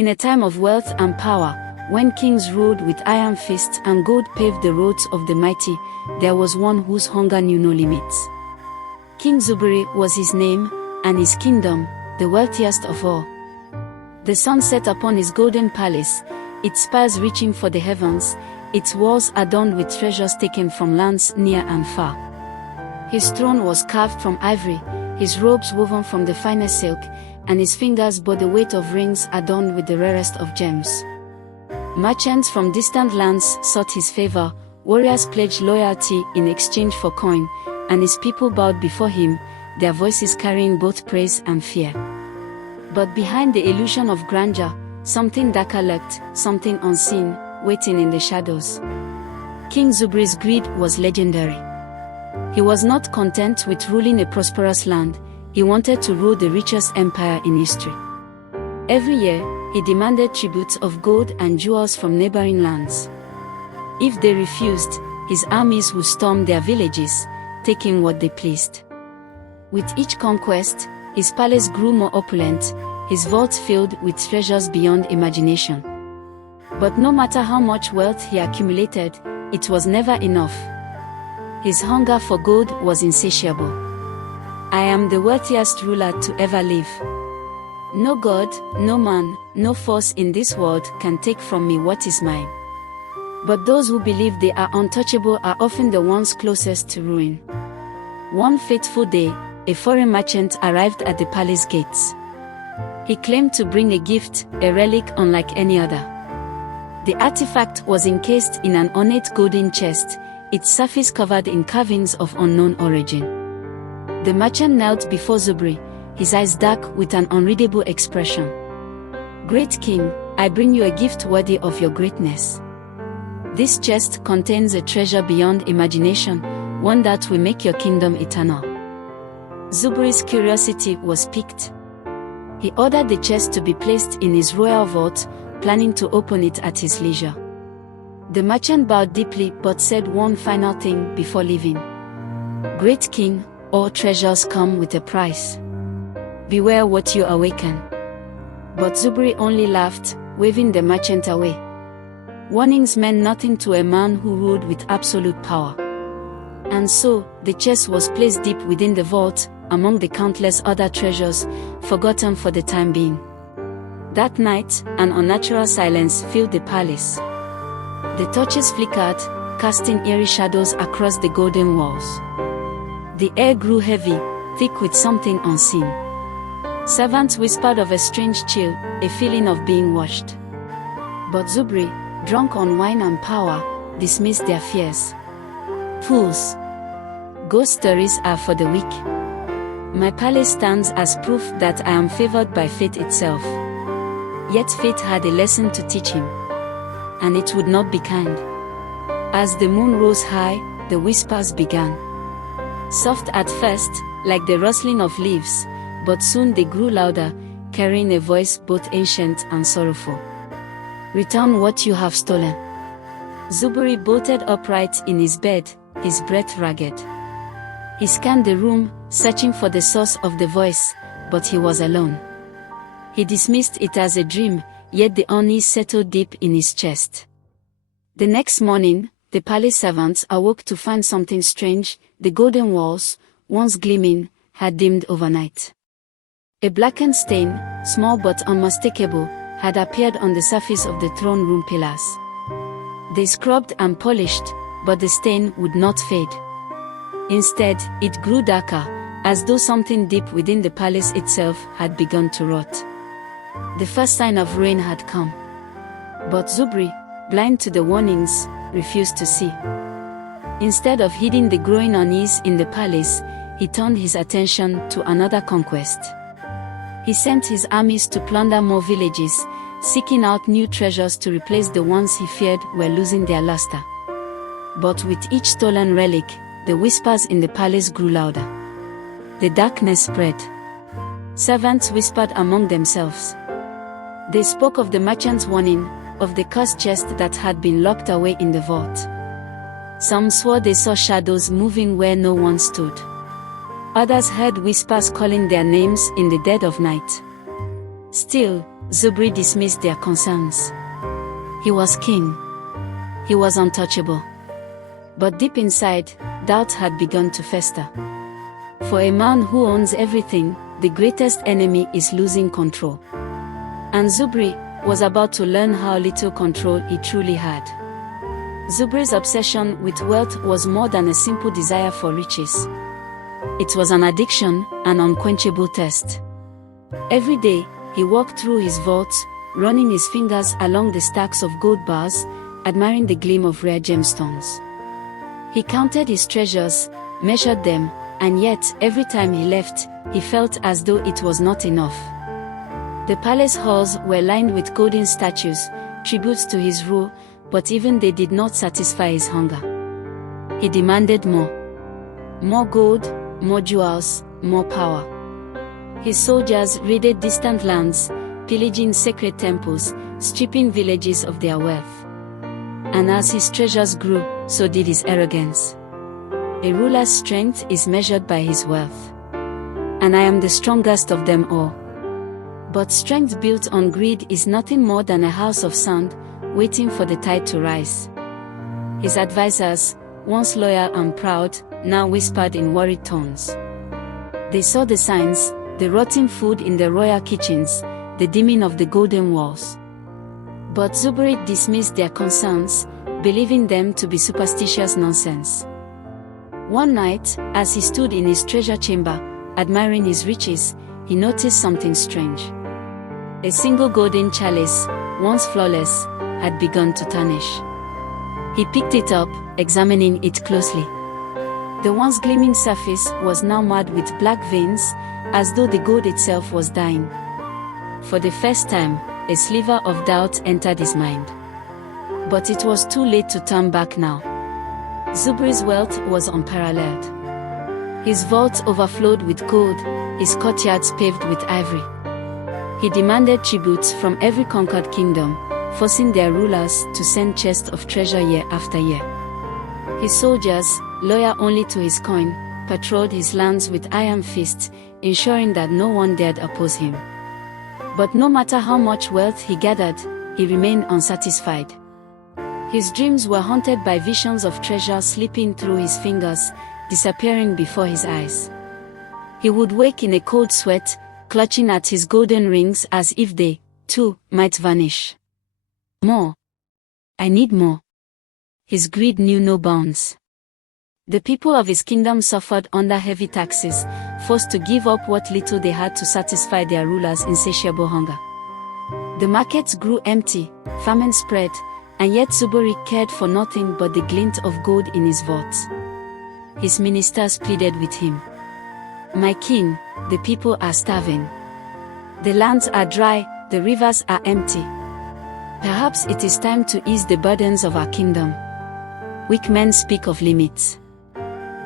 In a time of wealth and power, when kings ruled with iron fists and gold paved the roads of the mighty, there was one whose hunger knew no limits. King Zuberi was his name, and his kingdom, the wealthiest of all. The sun set upon his golden palace, its spires reaching for the heavens, its walls adorned with treasures taken from lands near and far. His throne was carved from ivory, his robes woven from the finest silk, and his fingers bore the weight of rings adorned with the rarest of gems. Merchants from distant lands sought his favor, warriors pledged loyalty in exchange for coin, and his people bowed before him, their voices carrying both praise and fear. But behind the illusion of grandeur, something darker lurked, something unseen, waiting in the shadows. King Zuberi's greed was legendary. He was not content with ruling a prosperous land, he wanted to rule the richest empire in history. Every year, he demanded tributes of gold and jewels from neighboring lands. If they refused, his armies would storm their villages, taking what they pleased. With each conquest, his palace grew more opulent, his vaults filled with treasures beyond imagination. But no matter how much wealth he accumulated, it was never enough. His hunger for gold was insatiable. I am the wealthiest ruler to ever live. No god, no man, no force in this world can take from me what is mine. But those who believe they are untouchable are often the ones closest to ruin. One fateful day, a foreign merchant arrived at the palace gates. He claimed to bring a gift, a relic unlike any other. The artifact was encased in an ornate golden chest, its surface covered in carvings of unknown origin. The merchant knelt before Zuberi, his eyes dark with an unreadable expression. "Great king, I bring you a gift worthy of your greatness. This chest contains a treasure beyond imagination, one that will make your kingdom eternal." Zuberi's curiosity was piqued. He ordered the chest to be placed in his royal vault, planning to open it at his leisure. The merchant bowed deeply but said one final thing before leaving. "Great king, all treasures come with a price. Beware what you awaken." But Zuberi only laughed, waving the merchant away. Warnings meant nothing to a man who ruled with absolute power. And so, the chest was placed deep within the vault, among the countless other treasures, forgotten for the time being. That night, an unnatural silence filled the palace. The torches flickered, casting eerie shadows across the golden walls. The air grew heavy, thick with something unseen. Servants whispered of a strange chill, a feeling of being watched. But Zuberi, drunk on wine and power, dismissed their fears. "Fools! Ghost stories are for the weak. My palace stands as proof that I am favored by fate itself." Yet fate had a lesson to teach him. And it would not be kind. As the moon rose high, the whispers began. Soft at first, like the rustling of leaves, but soon they grew louder, carrying a voice both ancient and sorrowful. "Return what you have stolen." Zuberi bolted upright in his bed, his breath ragged. He scanned the room, searching for the source of the voice, but he was alone. He dismissed it as a dream, yet the unease settled deep in his chest. The next morning, the palace servants awoke to find something strange. The golden walls, once gleaming, had dimmed overnight. A blackened stain, small but unmistakable, had appeared on the surface of the throne room pillars. They scrubbed and polished, but the stain would not fade. Instead, it grew darker, as though something deep within the palace itself had begun to rot. The first sign of ruin had come. But Zuberi, blind to the warnings, refused to see. Instead of heeding the growing unease in the palace, he turned his attention to another conquest. He sent his armies to plunder more villages, seeking out new treasures to replace the ones he feared were losing their luster. But with each stolen relic, the whispers in the palace grew louder. The darkness spread. Servants whispered among themselves. They spoke of the merchant's warning, of the cursed chest that had been locked away in the vault. Some swore they saw shadows moving where no one stood. Others heard whispers calling their names in the dead of night. Still, Zuberi dismissed their concerns. He was king. He was untouchable. But deep inside, doubt had begun to fester. For a man who owns everything, the greatest enemy is losing control. And Zuberi was about to learn how little control he truly had. Zuberi's obsession with wealth was more than a simple desire for riches. It was an addiction, an unquenchable thirst. Every day, he walked through his vaults, running his fingers along the stacks of gold bars, admiring the gleam of rare gemstones. He counted his treasures, measured them, and yet, every time he left, he felt as though it was not enough. The palace halls were lined with golden statues, tributes to his rule, but even they did not satisfy his hunger. He demanded more. More gold, more jewels, more power. His soldiers raided distant lands, pillaging sacred temples, stripping villages of their wealth. And as his treasures grew, so did his arrogance. A ruler's strength is measured by his wealth. And I am the strongest of them all. But strength built on greed is nothing more than a house of sand, waiting for the tide to rise. His advisors, once loyal and proud, now whispered in worried tones. They saw the signs, the rotting food in the royal kitchens, the dimming of the golden walls. But Zuberi dismissed their concerns, believing them to be superstitious nonsense. One night, as he stood in his treasure chamber, admiring his riches, he noticed something strange. A single golden chalice, once flawless, had begun to tarnish. He picked it up, examining it closely. The once gleaming surface was now marred with black veins, as though the gold itself was dying. For the first time, a sliver of doubt entered his mind. But it was too late to turn back now. Zuberi's wealth was unparalleled. His vaults overflowed with gold, his courtyards paved with ivory. He demanded tributes from every conquered kingdom, forcing their rulers to send chests of treasure year after year. His soldiers, loyal only to his coin, patrolled his lands with iron fists, ensuring that no one dared oppose him. But no matter how much wealth he gathered, he remained unsatisfied. His dreams were haunted by visions of treasure slipping through his fingers, disappearing before his eyes. He would wake in a cold sweat, clutching at his golden rings as if they, too, might vanish. More. I need more. His greed knew no bounds. The people of his kingdom suffered under heavy taxes, forced to give up what little they had to satisfy their rulers' insatiable hunger. The markets grew empty, famine spread, and yet Zuberi cared for nothing but the glint of gold in his vaults. His ministers pleaded with him. My king, the people are starving. The lands are dry, the rivers are empty. Perhaps it is time to ease the burdens of our kingdom. Weak men speak of limits.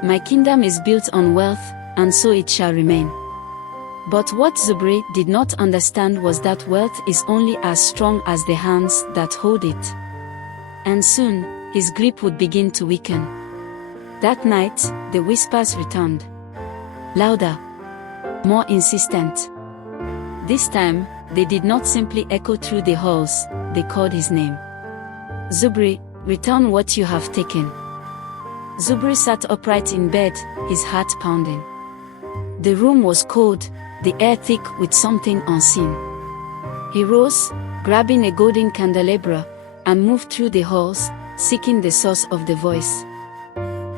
My kingdom is built on wealth, and so it shall remain. But what Zuberi did not understand was that wealth is only as strong as the hands that hold it. And soon, his grip would begin to weaken. That night, the whispers returned. Louder. More insistent. This time, they did not simply echo through the halls, they called his name. Zuberi, return what you have taken. Zuberi sat upright in bed, his heart pounding. The room was cold, the air thick with something unseen. He rose, grabbing a golden candelabra, and moved through the halls, seeking the source of the voice.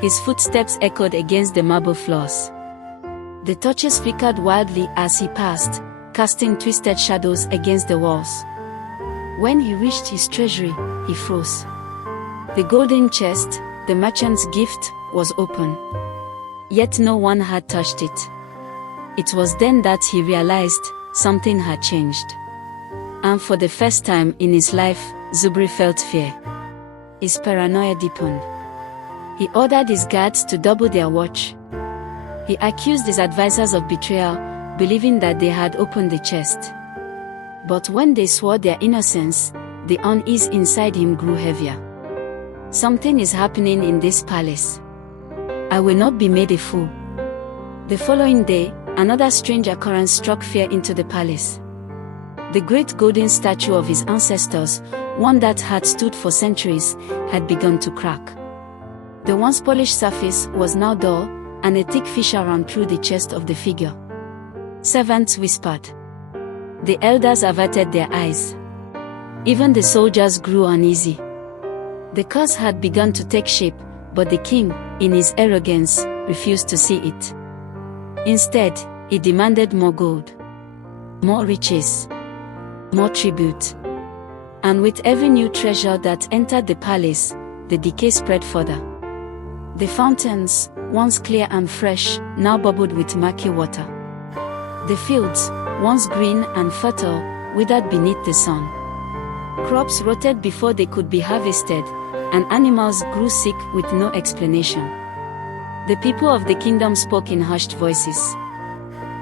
His footsteps echoed against the marble floors. The torches flickered wildly as he passed, casting twisted shadows against the walls. When he reached his treasury, he froze. The golden chest, the merchant's gift, was open. Yet no one had touched it. It was then that he realized something had changed. And for the first time in his life, Zuberi felt fear. His paranoia deepened. He ordered his guards to double their watch. He accused his advisors of betrayal, believing that they had opened the chest. But when they swore their innocence, the unease inside him grew heavier. Something is happening in this palace. I will not be made a fool. The following day, another strange occurrence struck fear into the palace. The great golden statue of his ancestors, one that had stood for centuries, had begun to crack. The once polished surface was now dull, and a thick fissure ran through the chest of the figure. Servants whispered. The elders averted their eyes. Even the soldiers grew uneasy. The curse had begun to take shape, but the king, in his arrogance, refused to see it. Instead, he demanded more gold, more riches, more tribute. And with every new treasure that entered the palace, the decay spread further. The fountains, once clear and fresh, now bubbled with murky water. The fields, once green and fertile, withered beneath the sun. Crops rotted before they could be harvested, and animals grew sick with no explanation. The people of the kingdom spoke in hushed voices.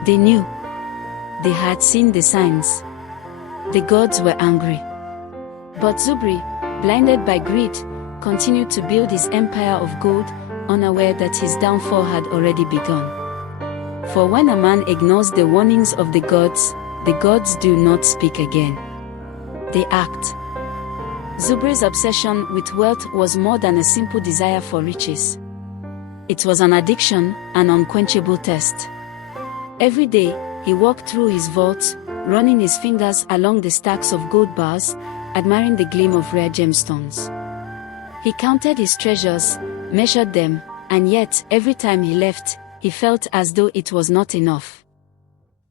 They knew. They had seen the signs. The gods were angry. But Zuberi, blinded by greed, continued to build his empire of gold, unaware that his downfall had already begun. For when a man ignores the warnings of the gods do not speak again. They act. Zuberi's obsession with wealth was more than a simple desire for riches. It was an addiction, an unquenchable thirst. Every day, he walked through his vaults, running his fingers along the stacks of gold bars, admiring the gleam of rare gemstones. He counted his treasures, measured them, and yet, every time he left, he felt as though it was not enough.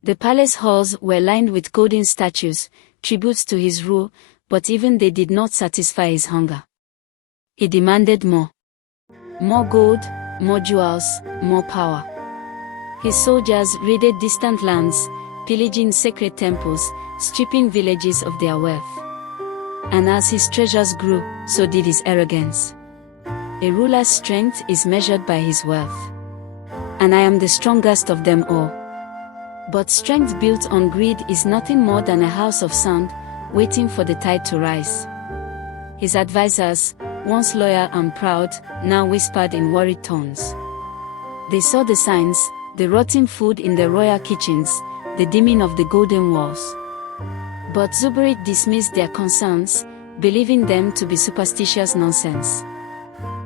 The palace halls were lined with golden statues, tributes to his rule, but even they did not satisfy his hunger. He demanded more. More gold, more jewels, more power. His soldiers raided distant lands, pillaging sacred temples, stripping villages of their wealth. And as his treasures grew, so did his arrogance. A ruler's strength is measured by his wealth. And I am the strongest of them all. But strength built on greed is nothing more than a house of sand, waiting for the tide to rise. His advisors, once loyal and proud, now whispered in worried tones. They saw the signs, the rotting food in the royal kitchens, the dimming of the golden walls. But Zuberi dismissed their concerns, believing them to be superstitious nonsense.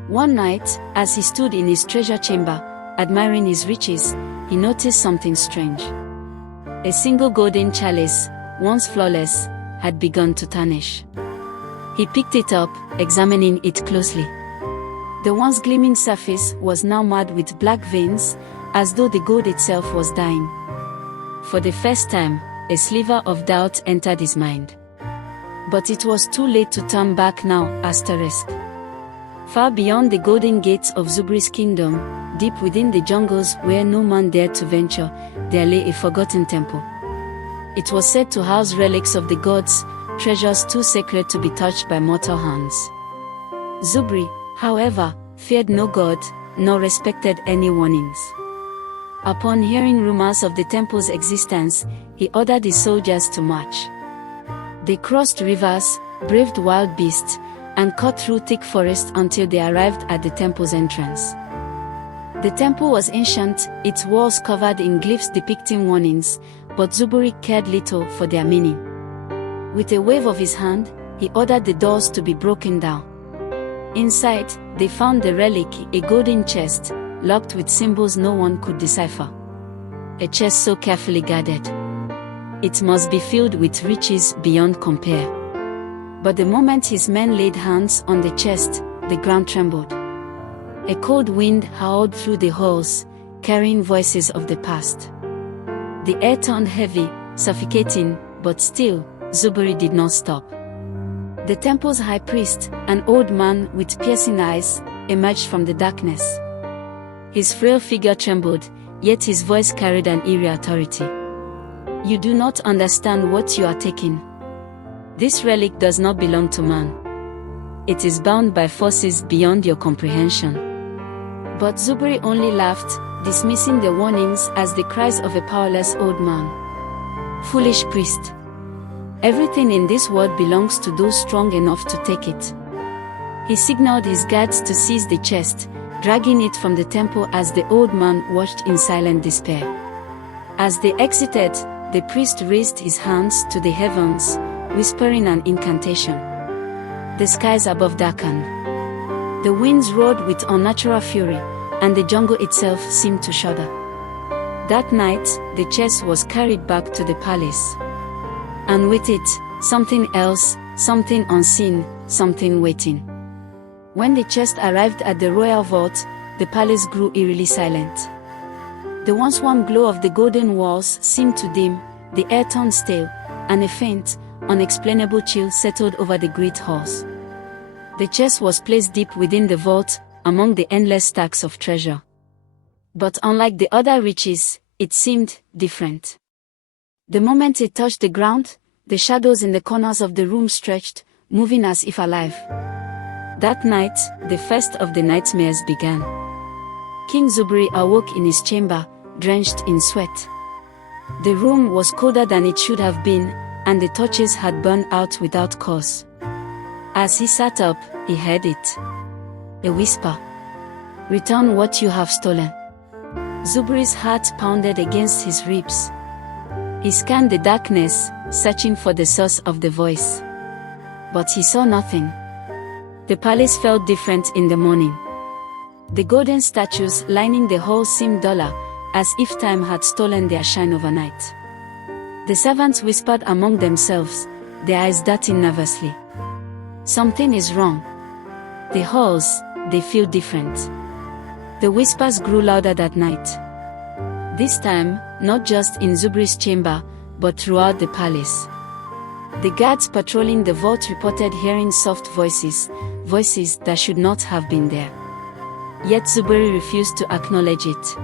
One night, as he stood in his treasure chamber, admiring his riches, he noticed something strange. A single golden chalice, once flawless, had begun to tarnish. He picked it up, examining it closely. The once gleaming surface was now marred with black veins, as though the gold itself was dying. For the first time, a sliver of doubt entered his mind. But it was too late to turn back now, asterisk. Far beyond the golden gates of Zuberi's kingdom, deep within the jungles where no man dared to venture, there lay a forgotten temple. It was said to house relics of the gods, treasures too sacred to be touched by mortal hands. Zuberi, however, feared no god, nor respected any warnings. Upon hearing rumors of the temple's existence, he ordered his soldiers to march. They crossed rivers, braved wild beasts, and cut through thick forest until they arrived at the temple's entrance. The temple was ancient, its walls covered in glyphs depicting warnings, but Zuberi cared little for their meaning. With a wave of his hand, he ordered the doors to be broken down. Inside, they found the relic, a golden chest, locked with symbols no one could decipher. A chest so carefully guarded. It must be filled with riches beyond compare. But the moment his men laid hands on the chest, the ground trembled. A cold wind howled through the halls, carrying voices of the past. The air turned heavy, suffocating, but still, Zuberi did not stop. The temple's high priest, an old man with piercing eyes, emerged from the darkness. His frail figure trembled, yet his voice carried an eerie authority. You do not understand what you are taking. This relic does not belong to man. It is bound by forces beyond your comprehension. But Zuberi only laughed, dismissing the warnings as the cries of a powerless old man. Foolish priest. Everything in this world belongs to those strong enough to take it. He signaled his guards to seize the chest, dragging it from the temple as the old man watched in silent despair. As they exited, the priest raised his hands to the heavens, whispering an incantation. The skies above darkened. The winds roared with unnatural fury, and the jungle itself seemed to shudder. That night, the chest was carried back to the palace. And with it, something else, something unseen, something waiting. When the chest arrived at the royal vault, the palace grew eerily silent. The once warm glow of the golden walls seemed to dim, the air turned stale, and a faint, unexplainable chill settled over the great halls. The chest was placed deep within the vault, among the endless stacks of treasure. But unlike the other riches, it seemed different. The moment it touched the ground, the shadows in the corners of the room stretched, moving as if alive. That night, the first of the nightmares began. King Zuberi awoke in his chamber, drenched in sweat. The room was colder than it should have been, and the torches had burned out without cause. As he sat up, he heard it. A whisper. "Return what you have stolen." Zuberi's heart pounded against his ribs. He scanned the darkness, searching for the source of the voice. But he saw nothing. The palace felt different in the morning. The golden statues lining the halls seemed duller, as if time had stolen their shine overnight. The servants whispered among themselves, their eyes darting nervously. Something is wrong. The halls, they feel different. The whispers grew louder that night. This time, not just in Zuberi's chamber, but throughout the palace. The guards patrolling the vault reported hearing soft voices, voices that should not have been there. Yet Zuberi refused to acknowledge it.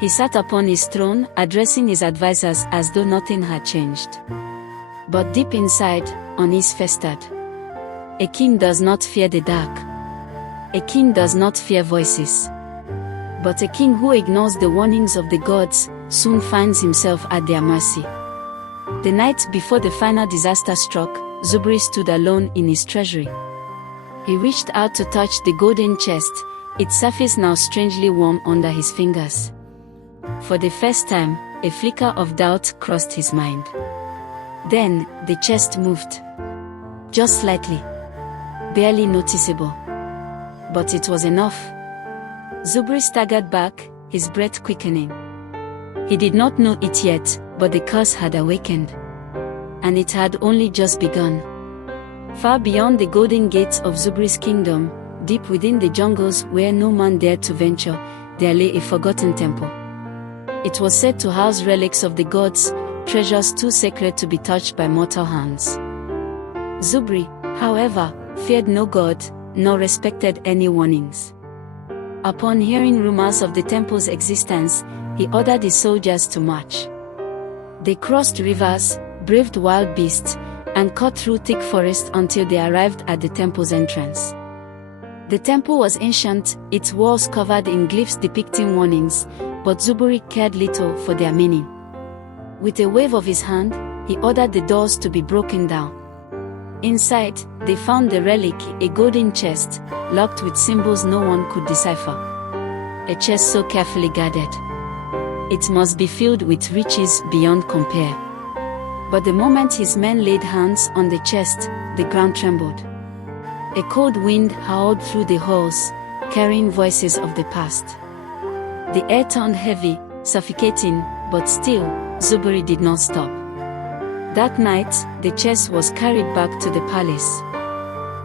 He sat upon his throne, addressing his advisors as though nothing had changed. But deep inside, unease festered. A king does not fear the dark. A king does not fear voices. But a king who ignores the warnings of the gods soon finds himself at their mercy. The night before the final disaster struck, Zuberi stood alone in his treasury. He reached out to touch the golden chest, its surface now strangely warm under his fingers. For the first time, a flicker of doubt crossed his mind. Then, the chest moved. Just slightly. Barely noticeable. But it was enough. Zuberi staggered back, his breath quickening. He did not know it yet, but the curse had awakened. And it had only just begun. Far beyond the golden gates of Zuberi's kingdom, deep within the jungles where no man dared to venture, there lay a forgotten temple. It was said to house relics of the gods, treasures too sacred to be touched by mortal hands. Zuberi, however, feared no god, nor respected any warnings. Upon hearing rumors of the temple's existence, he ordered his soldiers to march. They crossed rivers, braved wild beasts, and cut through thick forest until they arrived at the temple's entrance. The temple was ancient, its walls covered in glyphs depicting warnings, but Zuberi cared little for their meaning. With a wave of his hand, he ordered the doors to be broken down. Inside, they found the relic, a golden chest, locked with symbols no one could decipher. A chest so carefully guarded. It must be filled with riches beyond compare. But the moment his men laid hands on the chest, the ground trembled. A cold wind howled through the halls, carrying voices of the past. The air turned heavy, suffocating, but still, Zuberi did not stop. That night, the chest was carried back to the palace.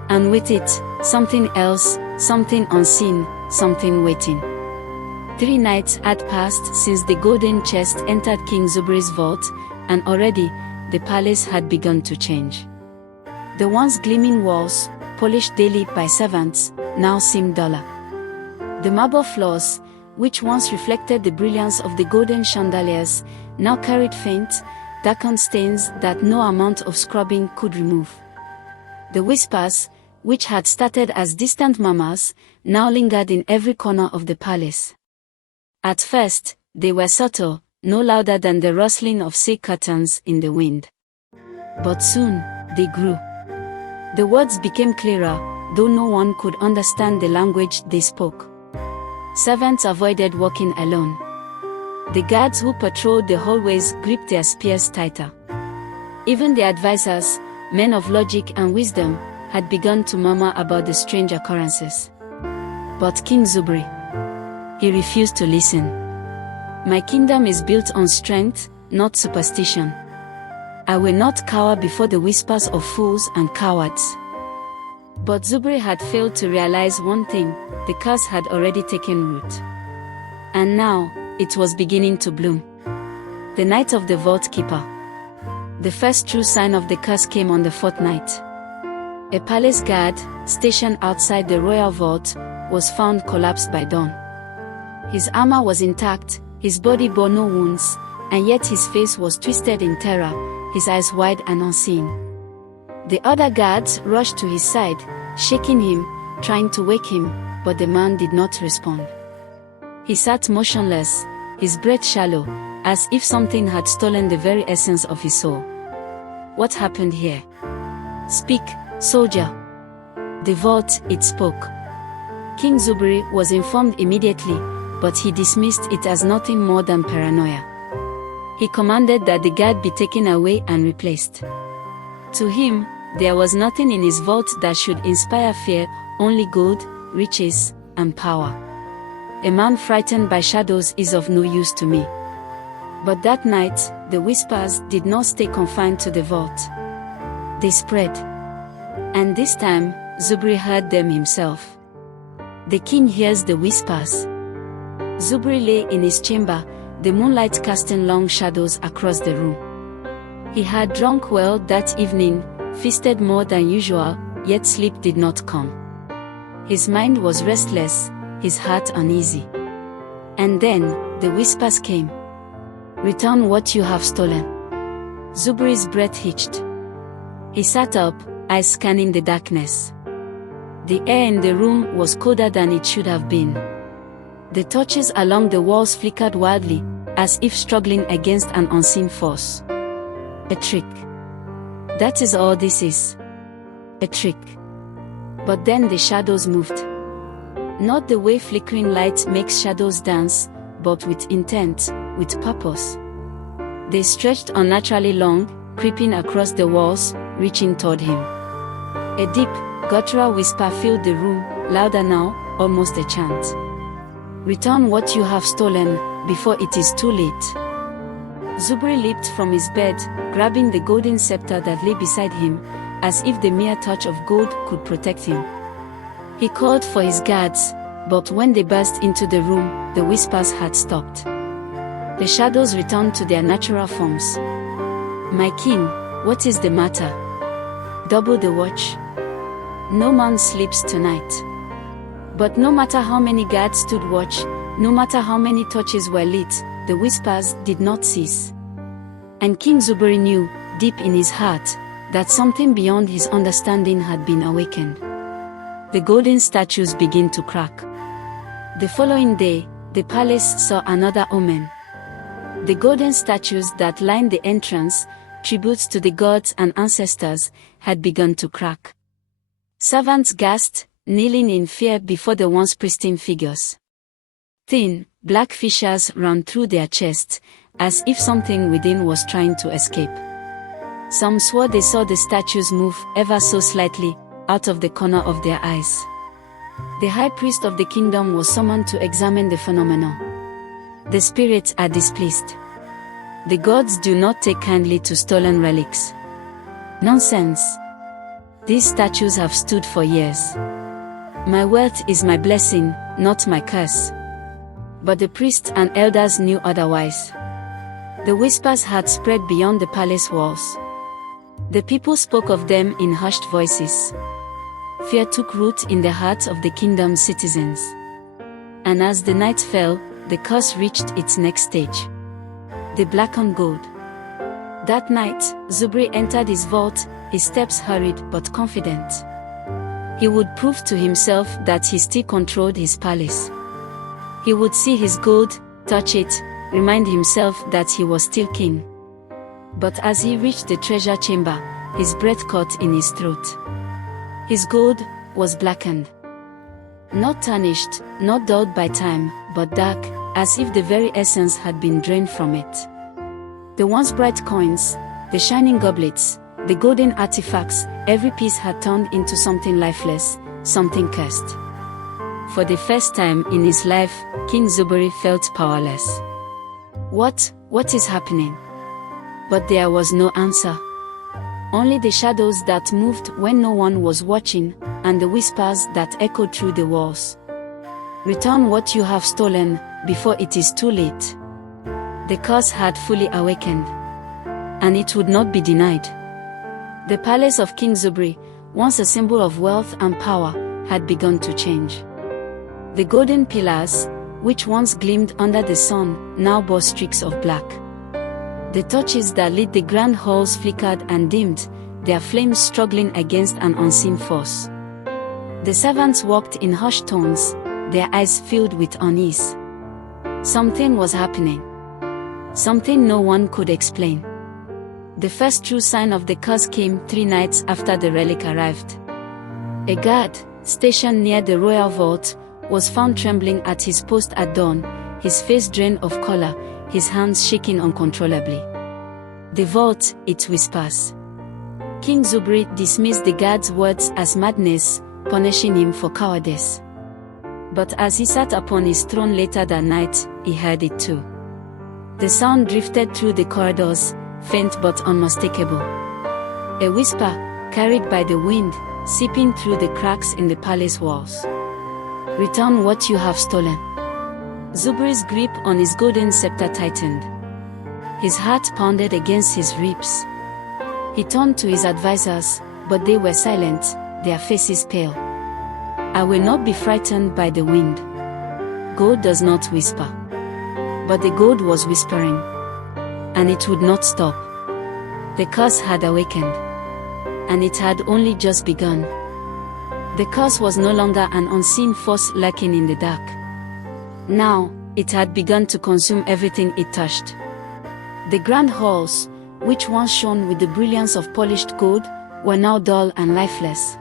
And with it, something else, something unseen, something waiting. 3 nights had passed since the golden chest entered King Zuberi's vault, and already, the palace had begun to change. The once gleaming walls, polished daily by servants, now seemed duller. The marble floors, which once reflected the brilliance of the golden chandeliers, now carried faint, darkened stains that no amount of scrubbing could remove. The whispers, which had started as distant murmurs, now lingered in every corner of the palace. At first, they were subtle, no louder than the rustling of silk curtains in the wind. But soon, they grew. The words became clearer, though no one could understand the language they spoke. Servants avoided walking alone. The guards who patrolled the hallways gripped their spears tighter. Even the advisors, men of logic and wisdom, had begun to murmur about the strange occurrences. But King Zuberi, he refused to listen. My kingdom is built on strength, not superstition. I will not cower before the whispers of fools and cowards. But Zuberi had failed to realize one thing: the curse had already taken root. And now, it was beginning to bloom. The night of the vault keeper. The first true sign of the curse came on the fourth night. A palace guard, stationed outside the royal vault, was found collapsed by dawn. His armor was intact, his body bore no wounds, and yet his face was twisted in terror, his eyes wide and unseeing. The other guards rushed to his side, shaking him, trying to wake him, but the man did not respond. He sat motionless, his breath shallow, as if something had stolen the very essence of his soul. What happened here? Speak, soldier. The vault, it spoke. King Zuberi was informed immediately, but he dismissed it as nothing more than paranoia. He commanded that the guard be taken away and replaced. To him, there was nothing in his vault that should inspire fear, only gold, riches, and power. A man frightened by shadows is of no use to me. But that night, the whispers did not stay confined to the vault. They spread. And this time, Zuberi heard them himself. The king hears the whispers. Zuberi lay in his chamber, the moonlight casting long shadows across the room. He had drunk well that evening, feasted more than usual, yet sleep did not come. His mind was restless, his heart uneasy. And then, the whispers came. Return what you have stolen. Zuberi's breath hitched. He sat up, eyes scanning the darkness. The air in the room was colder than it should have been. The torches along the walls flickered wildly, as if struggling against an unseen force. A trick. That is all this is. A trick. But then the shadows moved. Not the way flickering light makes shadows dance, but with intent, with purpose. They stretched unnaturally long, creeping across the walls, reaching toward him. A deep, guttural whisper filled the room, louder now, almost a chant. Return what you have stolen, before it is too late. Zuberi leaped from his bed, grabbing the golden scepter that lay beside him, as if the mere touch of gold could protect him. He called for his guards, but when they burst into the room, the whispers had stopped. The shadows returned to their natural forms. My king, what is the matter? Double the watch. No man sleeps tonight. But no matter how many guards stood watch, no matter how many torches were lit, the whispers did not cease. And King Zuberi knew, deep in his heart, that something beyond his understanding had been awakened. The golden statues began to crack. The following day, the palace saw another omen. The golden statues that lined the entrance, tributes to the gods and ancestors, had begun to crack. Servants gasped, kneeling in fear before the once pristine figures. Thin, black fissures ran through their chests, as if something within was trying to escape. Some swore they saw the statues move, ever so slightly, out of the corner of their eyes. The high priest of the kingdom was summoned to examine the phenomenon. The spirits are displeased. The gods do not take kindly to stolen relics. Nonsense. These statues have stood for years. My wealth is my blessing, not my curse. But the priests and elders knew otherwise. The whispers had spread beyond the palace walls. The people spoke of them in hushed voices. Fear took root in the hearts of the kingdom's citizens. And as the night fell, the curse reached its next stage. The blackened gold. That night, Zuberi entered his vault, his steps hurried but confident. He would prove to himself that he still controlled his palace. He would see his gold, touch it, remind himself that he was still king. But as he reached the treasure chamber, his breath caught in his throat. His gold was blackened. Not tarnished, not dulled by time, but dark, as if the very essence had been drained from it. The once bright coins, the shining goblets, the golden artifacts, every piece had turned into something lifeless, something cursed. For the first time in his life, King Zuberi felt powerless. What is happening? But there was no answer. Only the shadows that moved when no one was watching, and the whispers that echoed through the walls. Return what you have stolen, before it is too late. The curse had fully awakened, and it would not be denied. The palace of King Zuberi, once a symbol of wealth and power, had begun to change. The golden pillars, which once gleamed under the sun, now bore streaks of black. The torches that lit the grand halls flickered and dimmed, their flames struggling against an unseen force. The servants walked in hushed tones, their eyes filled with unease. Something was happening. Something no one could explain. The first true sign of the curse came 3 nights after the relic arrived. A guard, stationed near the royal vault, was found trembling at his post at dawn, his face drained of color, his hands shaking uncontrollably. The vault, it whispers. King Zuberi dismissed the guard's words as madness, punishing him for cowardice. But as he sat upon his throne later that night, he heard it too. The sound drifted through the corridors, faint but unmistakable. A whisper, carried by the wind, seeping through the cracks in the palace walls. Return what you have stolen. Zuberi's grip on his golden scepter tightened. His heart pounded against his ribs. He turned to his advisors, but they were silent, their faces pale. I will not be frightened by the wind. Gold does not whisper. But the gold was whispering. And it would not stop. The curse had awakened. And it had only just begun. The curse was no longer an unseen force lurking in the dark. Now, it had begun to consume everything it touched. The grand halls, which once shone with the brilliance of polished gold, were now dull and lifeless.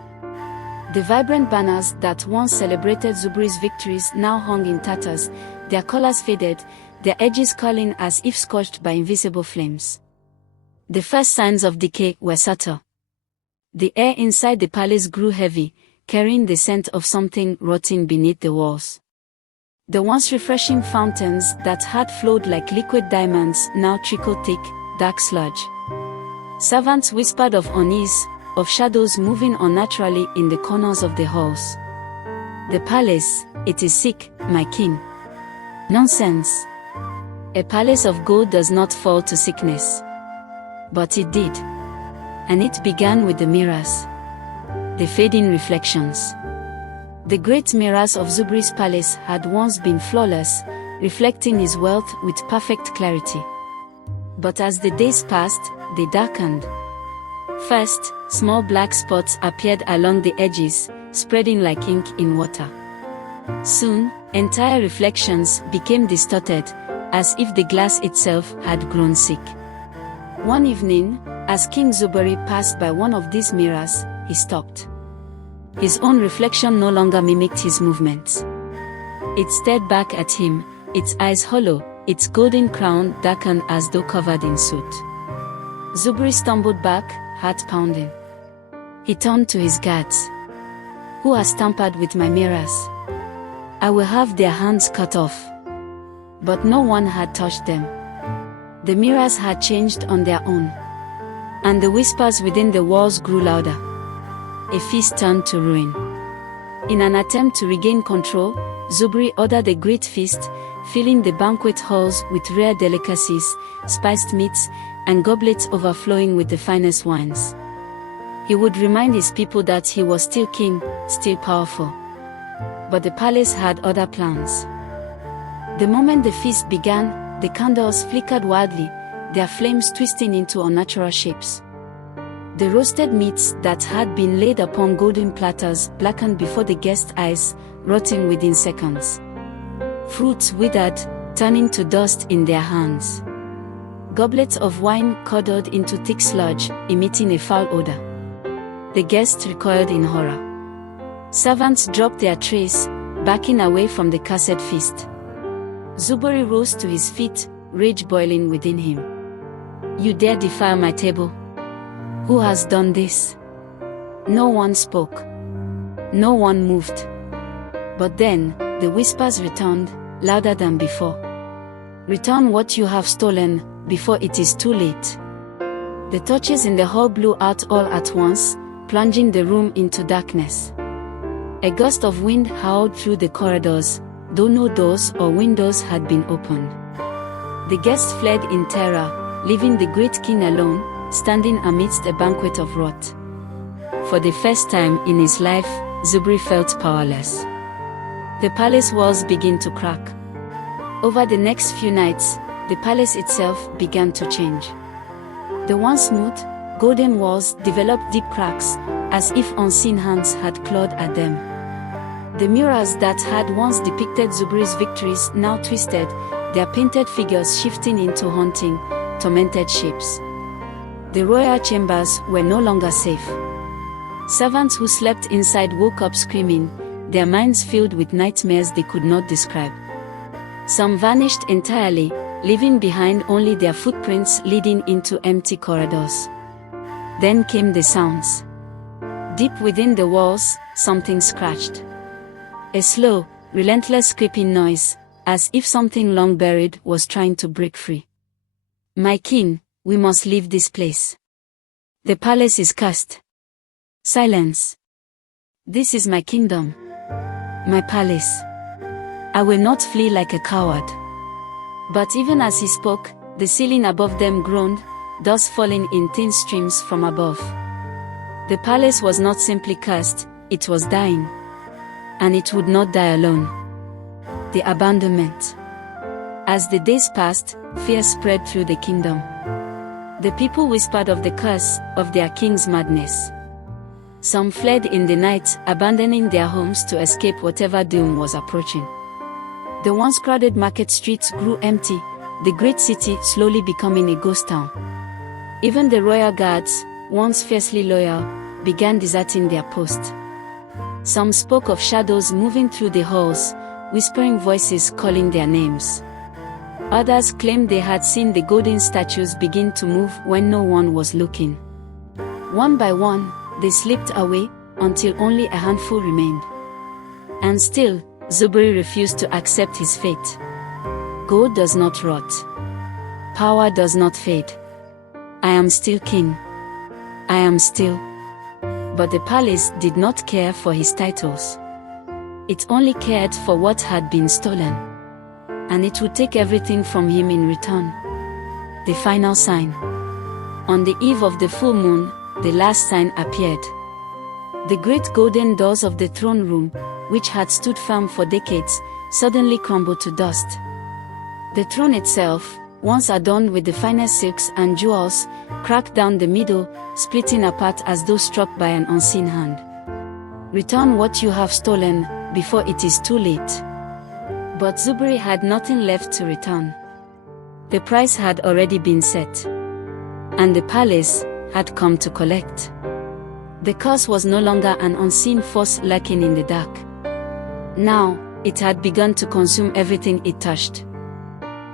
The vibrant banners that once celebrated Zuberi's victories now hung in tatters, their colors faded, their edges curling as if scorched by invisible flames. The first signs of decay were subtle. The air inside the palace grew heavy, carrying the scent of something rotting beneath the walls. The once refreshing fountains that had flowed like liquid diamonds now trickled thick, dark sludge. Servants whispered of unease, of shadows moving unnaturally in the corners of the halls. The palace, it is sick, my king. Nonsense. A palace of gold does not fall to sickness. But it did. And it began with the mirrors. The fading reflections. The great mirrors of Zuberi's palace had once been flawless, reflecting his wealth with perfect clarity. But as the days passed, they darkened. First, small black spots appeared along the edges, spreading like ink in water. Soon, entire reflections became distorted, as if the glass itself had grown sick. One evening, as King Zuberi passed by one of these mirrors, he stopped. His own reflection no longer mimicked his movements. It stared back at him, its eyes hollow, its golden crown darkened as though covered in soot. Zuberi stumbled back, heart pounding. He turned to his guards. Who has tampered with my mirrors? I will have their hands cut off. But no one had touched them. The mirrors had changed on their own. And the whispers within the walls grew louder. A feast turned to ruin. In an attempt to regain control, Zuberi ordered a great feast, filling the banquet halls with rare delicacies, spiced meats, and goblets overflowing with the finest wines. He would remind his people that he was still king, still powerful. But the palace had other plans. The moment the feast began, the candles flickered wildly, their flames twisting into unnatural shapes. The roasted meats that had been laid upon golden platters blackened before the guests' eyes, rotting within seconds. Fruits withered, turning to dust in their hands. Goblets of wine curdled into thick sludge, emitting a foul odor. The guests recoiled in horror. Servants dropped their trays, backing away from the cursed feast. Zuberi rose to his feet, rage boiling within him. "You dare defy my table? Who has done this?" No one spoke. No one moved. But then, the whispers returned, louder than before. "Return what you have stolen, before it is too late." The torches in the hall blew out all at once, plunging the room into darkness. A gust of wind howled through the corridors, though no doors or windows had been opened. The guests fled in terror, leaving the great king alone, standing amidst a banquet of wrath. For the first time in his life, Zuberi felt powerless. The palace walls began to crack. Over the next few nights, the palace itself began to change. The once smooth, golden walls developed deep cracks, as if unseen hands had clawed at them. The murals that had once depicted Zuberi's victories now twisted, their painted figures shifting into haunting, tormented shapes. The royal chambers were no longer safe. Servants who slept inside woke up screaming, their minds filled with nightmares they could not describe. Some vanished entirely, leaving behind only their footprints leading into empty corridors. Then came the sounds. Deep within the walls, something scratched. A slow, relentless creeping noise, as if something long buried was trying to break free. "My king, we must leave this place. The palace is cursed." "Silence. This is my kingdom. My palace. I will not flee like a coward." But even as he spoke, the ceiling above them groaned, dust falling in thin streams from above. The palace was not simply cursed, it was dying. And it would not die alone. The abandonment. As the days passed, fear spread through the kingdom. The people whispered of the curse, of their king's madness. Some fled in the night, abandoning their homes to escape whatever doom was approaching. The once crowded market streets grew empty, the great city slowly becoming a ghost town. Even the royal guards, once fiercely loyal, began deserting their post. Some spoke of shadows moving through the halls, whispering voices calling their names. Others claimed they had seen the golden statues begin to move when no one was looking. One by one, they slipped away, until only a handful remained. And still, Zuberi refused to accept his fate. Gold does not rot. Power does not fade. I am still king. I am still. But the palace did not care for his titles. It only cared for what had been stolen. And it would take everything from him in return. The final sign. On the eve of the full moon, the last sign appeared. The great golden doors of the throne room, which had stood firm for decades, suddenly crumbled to dust. The throne itself, once adorned with the finest silks and jewels, cracked down the middle, splitting apart as though struck by an unseen hand. "Return what you have stolen, before it is too late." But Zuberi had nothing left to return. The price had already been set. And the palace had come to collect. The curse was no longer an unseen force lurking in the dark. Now, it had begun to consume everything it touched.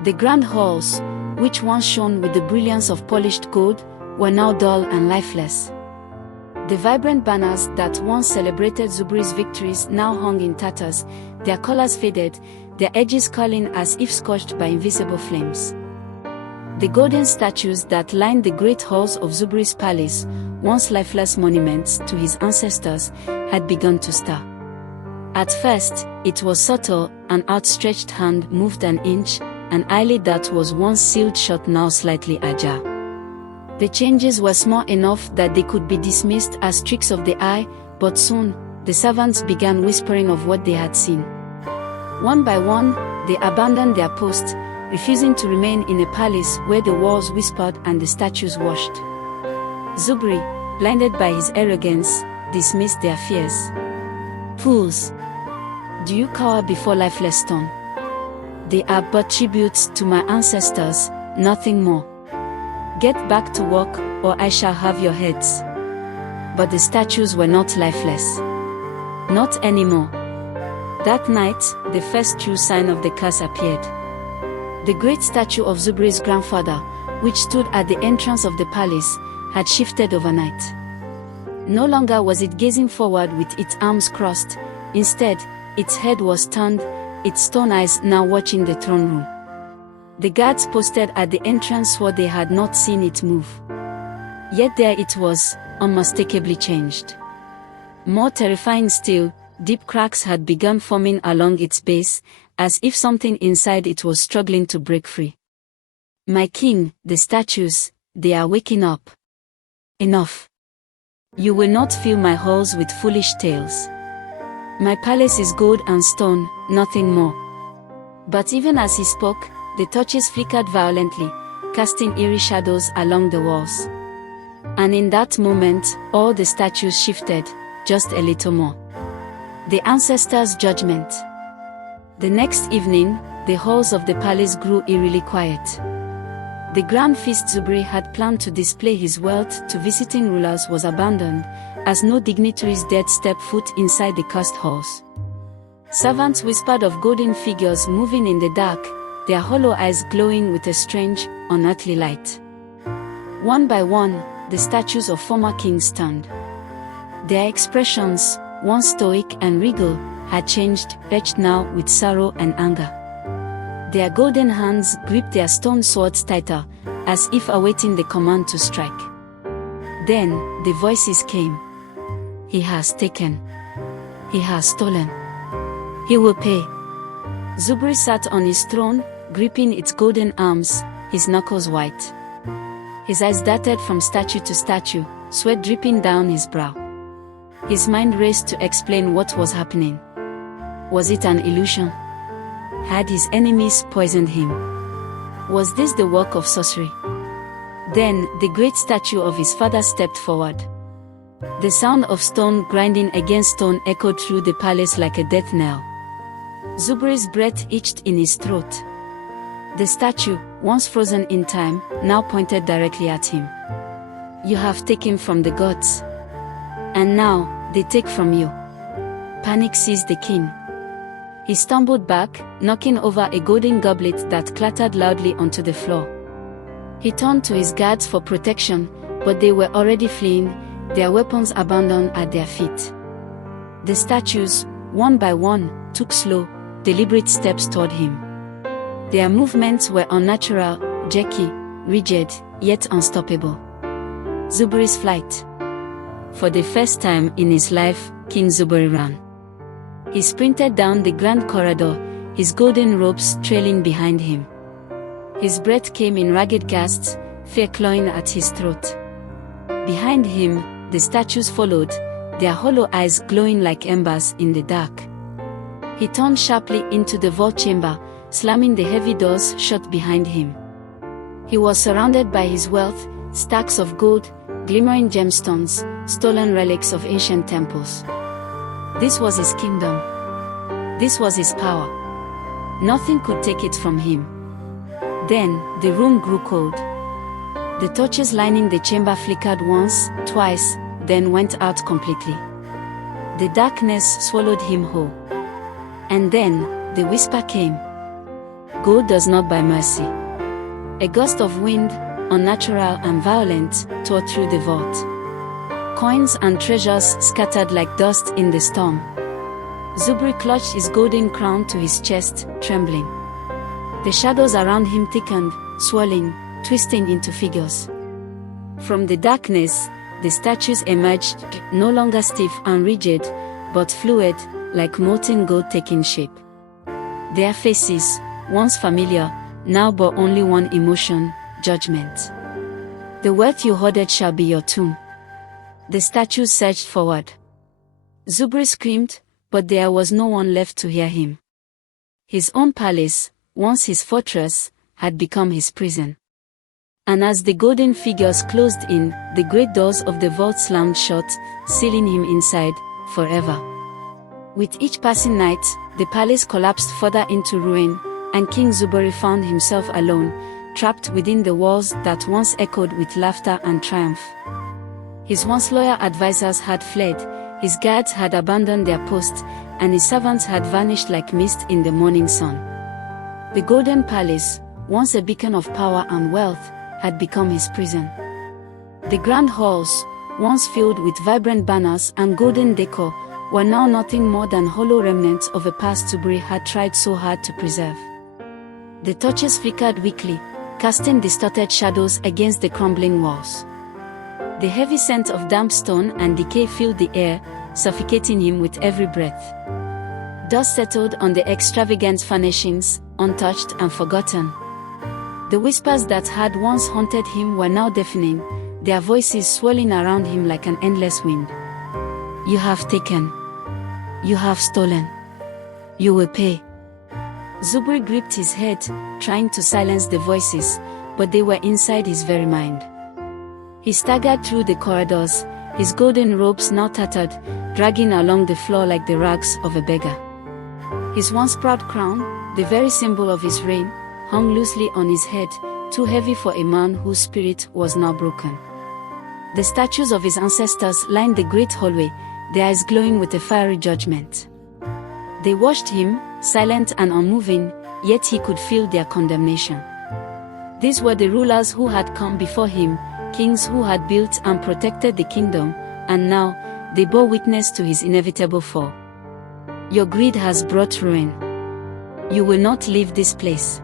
The grand halls, which once shone with the brilliance of polished gold, were now dull and lifeless. The vibrant banners that once celebrated Zuberi's victories now hung in tatters, their colors faded, their edges curling as if scorched by invisible flames. The golden statues that lined the great halls of Zuberi's palace, once lifeless monuments to his ancestors, had begun to stir. At first, it was subtle, an outstretched hand moved an inch, an eyelid that was once sealed shut now slightly ajar. The changes were small enough that they could be dismissed as tricks of the eye, but soon, the servants began whispering of what they had seen. One by one, they abandoned their post, refusing to remain in a palace where the walls whispered and the statues washed. Zuberi, blinded by his arrogance, dismissed their fears. "Fools! Do you cower before lifeless stone? They are but tributes to my ancestors, nothing more. Get back to work, or I shall have your heads." But the statues were not lifeless. Not anymore. That night, the first true sign of the curse appeared. The great statue of Zuberi's grandfather, which stood at the entrance of the palace, had shifted overnight. No longer was it gazing forward with its arms crossed, instead, its head was turned, its stone eyes now watching the throne room. The guards posted at the entrance swore they had not seen it move. Yet there it was, unmistakably changed. More terrifying still, deep cracks had begun forming along its base, as if something inside it was struggling to break free. "My king, the statues, they are waking up. Enough. You will not fill my halls with foolish tales. My palace is gold and stone, nothing more." But even as he spoke, the torches flickered violently, casting eerie shadows along the walls. And in that moment, all the statues shifted, just a little more. The ancestors' judgment. The next evening, the halls of the palace grew eerily quiet. The grand feast Zuberi had planned to display his wealth to visiting rulers was abandoned, as no dignitaries dared step foot inside the cursed halls. Servants whispered of golden figures moving in the dark, their hollow eyes glowing with a strange, unearthly light. One by one, the statues of former kings turned. Their expressions, once stoic and regal, had changed, etched now with sorrow and anger. Their golden hands gripped their stone swords tighter, as if awaiting the command to strike. Then, the voices came. "He has taken. He has stolen. He will pay." Zuberi sat on his throne, gripping its golden arms, his knuckles white. His eyes darted from statue to statue, sweat dripping down his brow. His mind raced to explain what was happening. Was it an illusion? Had his enemies poisoned him? Was this the work of sorcery? Then, the great statue of his father stepped forward. The sound of stone grinding against stone echoed through the palace like a death knell. Zuberi's breath itched in his throat. The statue, once frozen in time, now pointed directly at him. "You have taken from the gods. And now, they take from you." Panic seized the king. He stumbled back, knocking over a golden goblet that clattered loudly onto the floor. He turned to his guards for protection, but they were already fleeing, their weapons abandoned at their feet. The statues, one by one, took slow, deliberate steps toward him. Their movements were unnatural, jerky, rigid, yet unstoppable. Zuberi's flight. For the first time in his life, King Zuberi ran. He sprinted down the grand corridor, his golden robes trailing behind him. His breath came in ragged gasps, fear clawing at his throat. Behind him, the statues followed, their hollow eyes glowing like embers in the dark. He turned sharply into the vault chamber, slamming the heavy doors shut behind him. He was surrounded by his wealth, stacks of gold, glimmering gemstones, stolen relics of ancient temples. This was his kingdom. This was his power. Nothing could take it from him. Then, the room grew cold. The torches lining the chamber flickered once, twice, then went out completely. The darkness swallowed him whole. And then, the whisper came. "Gold does not buy mercy." A gust of wind, unnatural and violent, tore through the vault. Coins and treasures scattered like dust in the storm. Zuberi clutched his golden crown to his chest, trembling. The shadows around him thickened, swirling, twisting into figures. From the darkness, the statues emerged, no longer stiff and rigid, but fluid, like molten gold taking shape. Their faces, once familiar, now bore only one emotion: judgment. "The wealth you hoarded shall be your tomb." The statues surged forward. Zuberi screamed, but there was no one left to hear him. His own palace, once his fortress, had become his prison. And as the golden figures closed in, the great doors of the vault slammed shut, sealing him inside, forever. With each passing night, the palace collapsed further into ruin, and King Zuberi found himself alone, trapped within the walls that once echoed with laughter and triumph. His once loyal advisors had fled, his guards had abandoned their posts, and his servants had vanished like mist in the morning sun. The golden palace, once a beacon of power and wealth, had become his prison. The grand halls, once filled with vibrant banners and golden decor, were now nothing more than hollow remnants of a past Zuberi had tried so hard to preserve. The torches flickered weakly, casting distorted shadows against the crumbling walls. The heavy scent of damp stone and decay filled the air, suffocating him with every breath. Dust settled on the extravagant furnishings, untouched and forgotten. The whispers that had once haunted him were now deafening, their voices swirling around him like an endless wind. You have taken. You have stolen. You will pay. Zuberi gripped his head, trying to silence the voices, but they were inside his very mind. He staggered through the corridors, his golden robes now tattered, dragging along the floor like the rags of a beggar. His once proud crown, the very symbol of his reign, hung loosely on his head, too heavy for a man whose spirit was now broken. The statues of his ancestors lined the great hallway, their eyes glowing with a fiery judgment. They watched him, silent and unmoving, yet he could feel their condemnation. These were the rulers who had come before him, kings who had built and protected the kingdom, and now, they bore witness to his inevitable fall. Your greed has brought ruin. You will not leave this place.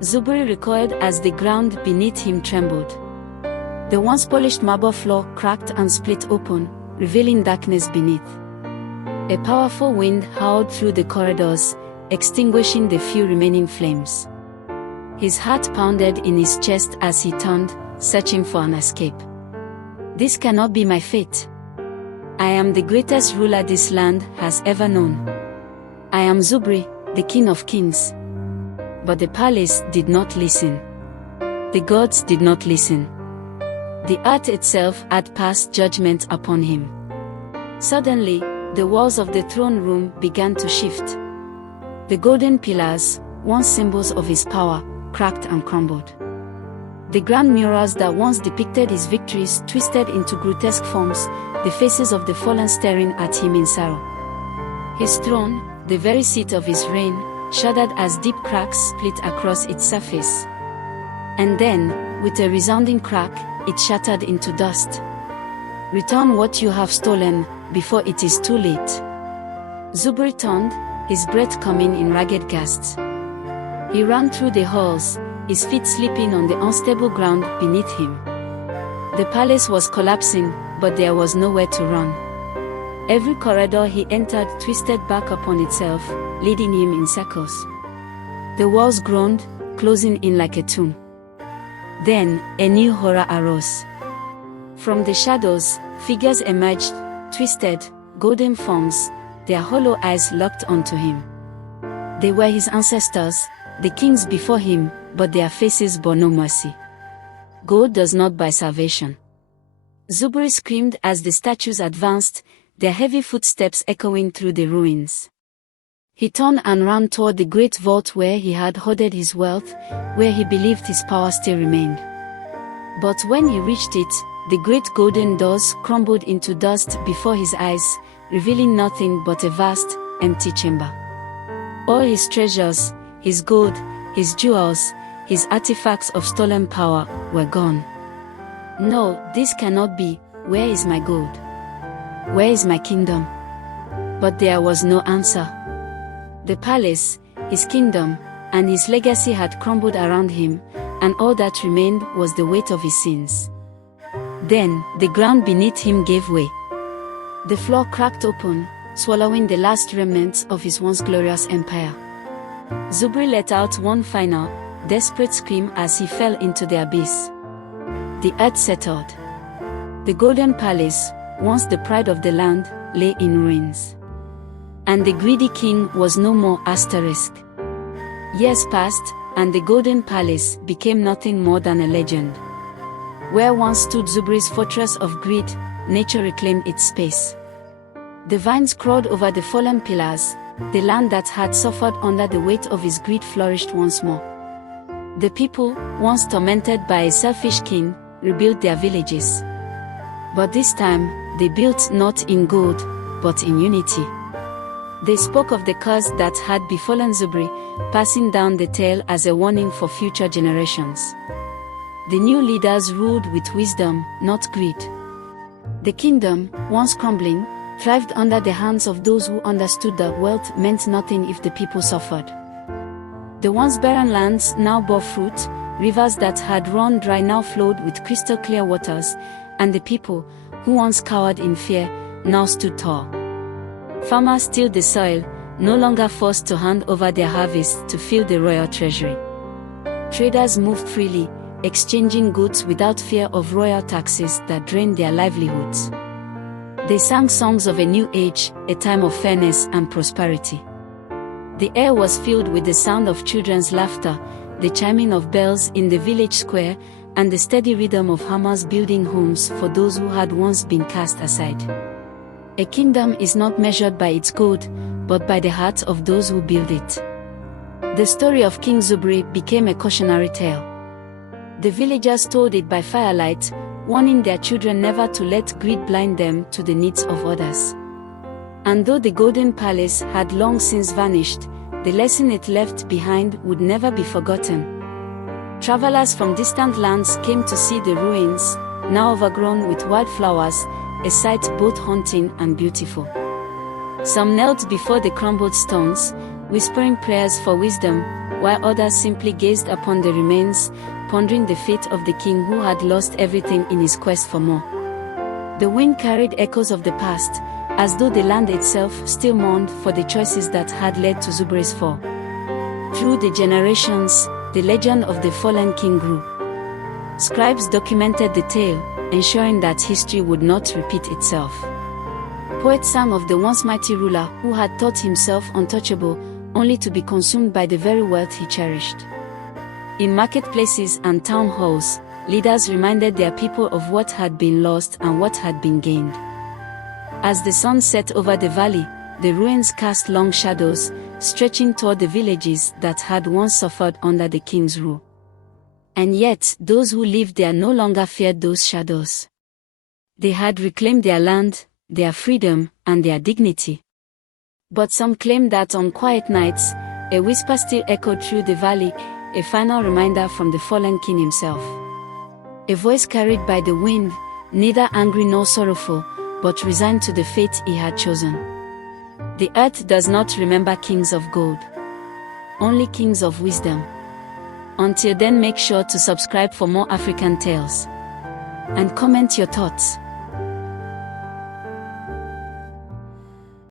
Zuberi recoiled as the ground beneath him trembled. The once polished marble floor cracked and split open, revealing darkness beneath. A powerful wind howled through the corridors, extinguishing the few remaining flames. His heart pounded in his chest as he turned, searching for an escape. This cannot be my fate. I am the greatest ruler this land has ever known. I am Zuberi, the king of kings. But the palace did not listen. The gods did not listen. The earth itself had passed judgment upon him. Suddenly, the walls of the throne room began to shift. The golden pillars, once symbols of his power, cracked and crumbled. The grand murals that once depicted his victories twisted into grotesque forms, the faces of the fallen staring at him in sorrow. His throne, the very seat of his reign, shuddered as deep cracks split across its surface. And then, with a resounding crack, it shattered into dust. Return what you have stolen, before it is too late. Zuberi turned, his breath coming in ragged gasps. He ran through the halls, his feet slipping on the unstable ground beneath him. The palace was collapsing, but there was nowhere to run. Every corridor he entered twisted back upon itself, leading him in circles. The walls groaned, closing in like a tomb. Then, a new horror arose. From the shadows, figures emerged, twisted, golden forms, their hollow eyes locked onto him. They were his ancestors, the kings before him, but their faces bore no mercy. Gold does not buy salvation. Zuberi screamed as the statues advanced, their heavy footsteps echoing through the ruins. He turned and ran toward the great vault where he had hoarded his wealth, where he believed his power still remained. But when he reached it, the great golden doors crumbled into dust before his eyes, revealing nothing but a vast, empty chamber. All his treasures, his gold, his jewels, his artifacts of stolen power, were gone. No, this cannot be. Where is my gold? Where is my kingdom? But there was no answer. The palace, his kingdom, and his legacy had crumbled around him, and all that remained was the weight of his sins. Then, the ground beneath him gave way. The floor cracked open, swallowing the last remnants of his once glorious empire. Zuberi let out one final, desperate scream as he fell into the abyss. The earth settled. The golden palace, once the pride of the land, lay in ruins. And the greedy king was no more. Years passed, and the golden palace became nothing more than a legend. Where once stood Zuberi's fortress of greed, nature reclaimed its space. The vines crawled over the fallen pillars, the land that had suffered under the weight of his greed flourished once more. The people, once tormented by a selfish king, rebuilt their villages. But this time, they built not in gold, but in unity. They spoke of the curse that had befallen Zuberi, passing down the tale as a warning for future generations. The new leaders ruled with wisdom, not greed. The kingdom, once crumbling, thrived under the hands of those who understood that wealth meant nothing if the people suffered. The once barren lands now bore fruit, rivers that had run dry now flowed with crystal clear waters, and the people, who once cowered in fear, now stood tall. Farmers tilled the soil, no longer forced to hand over their harvests to fill the royal treasury. Traders moved freely, exchanging goods without fear of royal taxes that drained their livelihoods. They sang songs of a new age, a time of fairness and prosperity. The air was filled with the sound of children's laughter, the chiming of bells in the village square, and the steady rhythm of hammers building homes for those who had once been cast aside. A kingdom is not measured by its gold, but by the hearts of those who build it. The story of King Zuberi became a cautionary tale. The villagers told it by firelight, warning their children never to let greed blind them to the needs of others. And though the golden palace had long since vanished, the lesson it left behind would never be forgotten. Travelers from distant lands came to see the ruins, now overgrown with wildflowers, a sight both haunting and beautiful. Some knelt before the crumbled stones, whispering prayers for wisdom, while others simply gazed upon the remains, pondering the fate of the king who had lost everything in his quest for more. The wind carried echoes of the past, as though the land itself still mourned for the choices that had led to Zuberi's fall. Through the generations, the legend of the fallen king grew. Scribes documented the tale, ensuring that history would not repeat itself. Poets sang of the once mighty ruler who had thought himself untouchable, only to be consumed by the very wealth he cherished. In marketplaces and town halls, leaders reminded their people of what had been lost and what had been gained. As the sun set over the valley, the ruins cast long shadows, stretching toward the villages that had once suffered under the king's rule. And yet, those who lived there no longer feared those shadows. They had reclaimed their land, their freedom, and their dignity. But some claimed that on quiet nights, a whisper still echoed through the valley, a final reminder from the fallen king himself. A voice carried by the wind, neither angry nor sorrowful, but resigned to the fate he had chosen. The earth does not remember kings of gold, only kings of wisdom. Until then, make sure to subscribe for more African tales. And comment your thoughts.